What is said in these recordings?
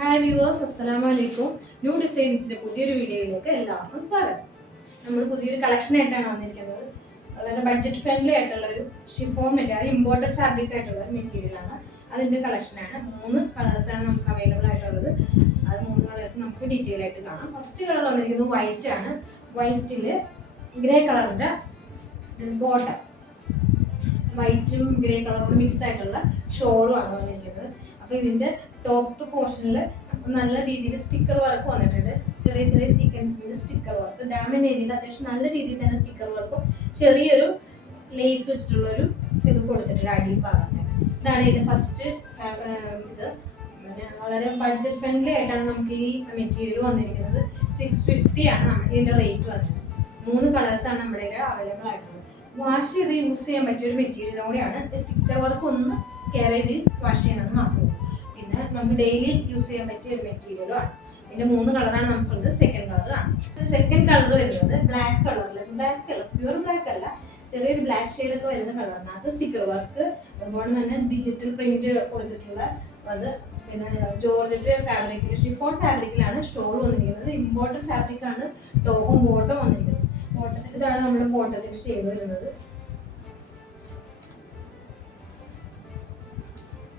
Hi viewers, അസ്സലാമു അലൈക്കും. New ഡിസൈൻസിൻ്റെ പുതിയൊരു വീഡിയോയിലേക്ക് എല്ലാവർക്കും സ്വാഗതം. നമ്മൾ പുതിയൊരു കളക്ഷനായിട്ടാണ് വന്നിരിക്കുന്നത്. വളരെ ബഡ്ജറ്റ് ഫ്രണ്ട്ലി ആയിട്ടുള്ള ഒരു ഷിഫോൺ മെറ്റീരിയൽ, ഇമ്പോർട്ടഡ് ഫാബ്രിക് ആയിട്ടുള്ള ഒരു മെറ്റീരിയലാണ്. അതിൻ്റെ കളക്ഷനാണ്. 3 കളേഴ്സാണ് നമുക്ക് അവൈലബിൾ ആയിട്ടുള്ളത്. അത് 3 കളേഴ്സ് നമുക്ക് ഡീറ്റെയിൽ ആയിട്ട് കാണാം. ഫസ്റ്റ് കളർ വന്നിരിക്കുന്നത് വൈറ്റ് ആണ്. വൈറ്റിൽ ഗ്രേ കളറിൻ്റെ ബോട്ടം, വൈറ്റും ഗ്രേ കളറും മിക്സ് ആയിട്ടുള്ള ഷോളുമാണ് വന്നിരിക്കുന്നത്. അപ്പോൾ ഇതിൻ്റെ ടോപ്പ് പോർഷനിൽ നല്ല രീതിയിൽ സ്റ്റിക്കർ വർക്ക് വന്നിട്ടുണ്ട്. ചെറിയ ചെറിയ സീക്വൻസിൻ്റെ സ്റ്റിക്കർ വർക്ക്, ഡാമേജ് ഏരിയയിൽ അത്യാവശ്യം നല്ല രീതിയിൽ തന്നെ സ്റ്റിക്കർ വർക്കും ചെറിയൊരു ലേസ് വെച്ചിട്ടുള്ളൊരു ഇത് കൊടുത്തിട്ടുണ്ട് അടിയിൽ ഭാഗത്ത്. ഇതാണ് ഇതിൻ്റെ ഫസ്റ്റ് ഇത്. വളരെ ബഡ്ജറ്റ് ഫ്രണ്ട്ലി ആയിട്ടാണ് നമുക്ക് ഈ മെറ്റീരിയൽ വന്നിരിക്കുന്നത്. 650 ആണ് ഇതിൻ്റെ റേറ്റ് വന്നത്. 3 കളേഴ്സാണ് നമ്മുടെ കയ്യിൽ അവൈലബിൾ ആയിട്ടുള്ളത്. വാഷ് ചെയ്ത് യൂസ് ചെയ്യാൻ പറ്റിയ ഒരു മെറ്റീരിയൽ കൂടിയാണ്. സ്റ്റിക്കർ വർക്ക് ഒന്ന് കെയർ ചെയ്ത് വാഷ് ചെയ്യണമെന്ന് മാത്രമേ. പിന്നെ നമുക്ക് ഡെയിലി യൂസ് ചെയ്യാൻ പറ്റിയ ഒരു മെറ്റീരിയലുമാണ്. ഇതിൻ്റെ 3 കളറാണ് നമുക്കുള്ളത്. സെക്കൻഡ് കളറാണ്. സെക്കൻഡ് കളർ വരുന്നത് ബ്ലാക്ക് കളറിൽ, ബ്ലാക്ക് കളർ പ്യൂർ ബ്ലാക്ക് അല്ല, ചെറിയൊരു ബ്ലാക്ക് ഷെയ്ഡൊക്കെ വരുന്ന കളറാണ്. അത് സ്റ്റിക്കർ വർക്ക്, അതുപോലെ തന്നെ ഡിജിറ്റൽ പ്രിന്റ് കൊടുത്തിട്ടുള്ള അത്. പിന്നെ ജോർജറ്റ് ഫാബ്രിക്കിൽ, ഷിഫോൺ ഫാബ്രിക്കിലാണ് ഷോൾ വന്നിരിക്കുന്നത്. ഇമ്പോർട്ടഡ് ഫാബ്രിക്കാണ് ടോപ്പും ബോട്ടും വന്നിരിക്കുന്നത്. ഇതാണ് നമ്മുടെ ബോട്ടത്തിൻ്റെ ഷെയ്ഡ് വരുന്നത്.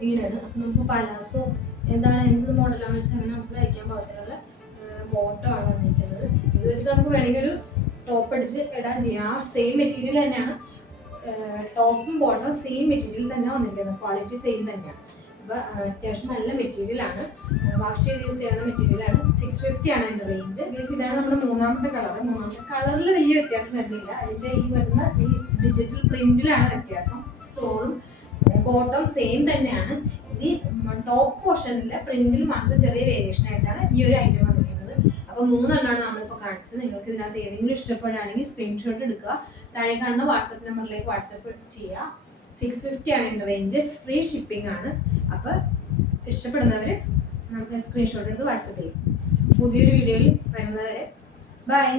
ഇങ്ങനെയാണ്. അപ്പം നമുക്ക് പലാസോ എന്ത് മോഡലാണെന്ന് വെച്ചാൽ നമുക്ക് തയ്ക്കാൻ പാകത്തിലുള്ള ബോട്ടമാണ് വന്നിരിക്കുന്നത്. ഇത് വെച്ചിട്ട് നമുക്ക് വേണമെങ്കിൽ ഒരു ടോപ്പ് അടിച്ച് ഇടാൻ ചെയ്യാം. ആ സെയിം മെറ്റീരിയൽ തന്നെയാണ് ടോപ്പും ബോട്ടം സെയിം മെറ്റീരിയൽ തന്നെ വന്നിരിക്കുന്നത്. ക്വാളിറ്റി സെയിം തന്നെയാണ്. അപ്പോൾ അത്യാവശ്യം നല്ല മെറ്റീരിയലാണ്. വാഷ് ചെയ്ത് യൂസ് ചെയ്യുന്ന മെറ്റീരിയലാണ്. 650 ആണ് അതിൻ്റെ റേഞ്ച്. ഇതാണ് നമ്മുടെ മൂന്നാമത്തെ കളർ. മൂന്നാമത്തെ കളറിൽ വലിയ വ്യത്യാസം വരുന്നില്ല. അതിൻ്റെ ഈ വരുന്ന ഈ ഡിജിറ്റൽ പ്രിന്റിലാണ് വ്യത്യാസം. ടോളും ബോട്ടം സെയിം തന്നെയാണ്. ഈ ടോപ്പ് പോർഷനിലെ പ്രിന്റിൽ മാത്രം ചെറിയ വേരിയേഷൻ ആയിട്ടാണ് ഈ ഒരു ഐറ്റം വന്നിരിക്കുന്നത്. അപ്പോൾ 3 എണ്ണമാണ് നമ്മളിപ്പോൾ കാണിച്ചത്. നിങ്ങൾക്ക് ഇതിനകത്ത് ഏതെങ്കിലും ഇഷ്ടപ്പെടുകയാണെങ്കിൽ സ്ക്രീൻഷോട്ട് എടുക്കുക. താഴെ കാണുന്ന വാട്സപ്പ് നമ്പറിലേക്ക് വാട്സപ്പ് ചെയ്യുക. 650 ആണ് ഇതിൻ്റെ റേഞ്ച്. ഫ്രീ ഷിപ്പിംഗ് ആണ്. അപ്പോൾ ഇഷ്ടപ്പെടുന്നവർ നമുക്ക് സ്ക്രീൻഷോട്ട് എടുത്ത് വാട്സപ്പ് ചെയ്യും. പുതിയൊരു വീഡിയോയിൽ വരുന്നവരെ ബൈ.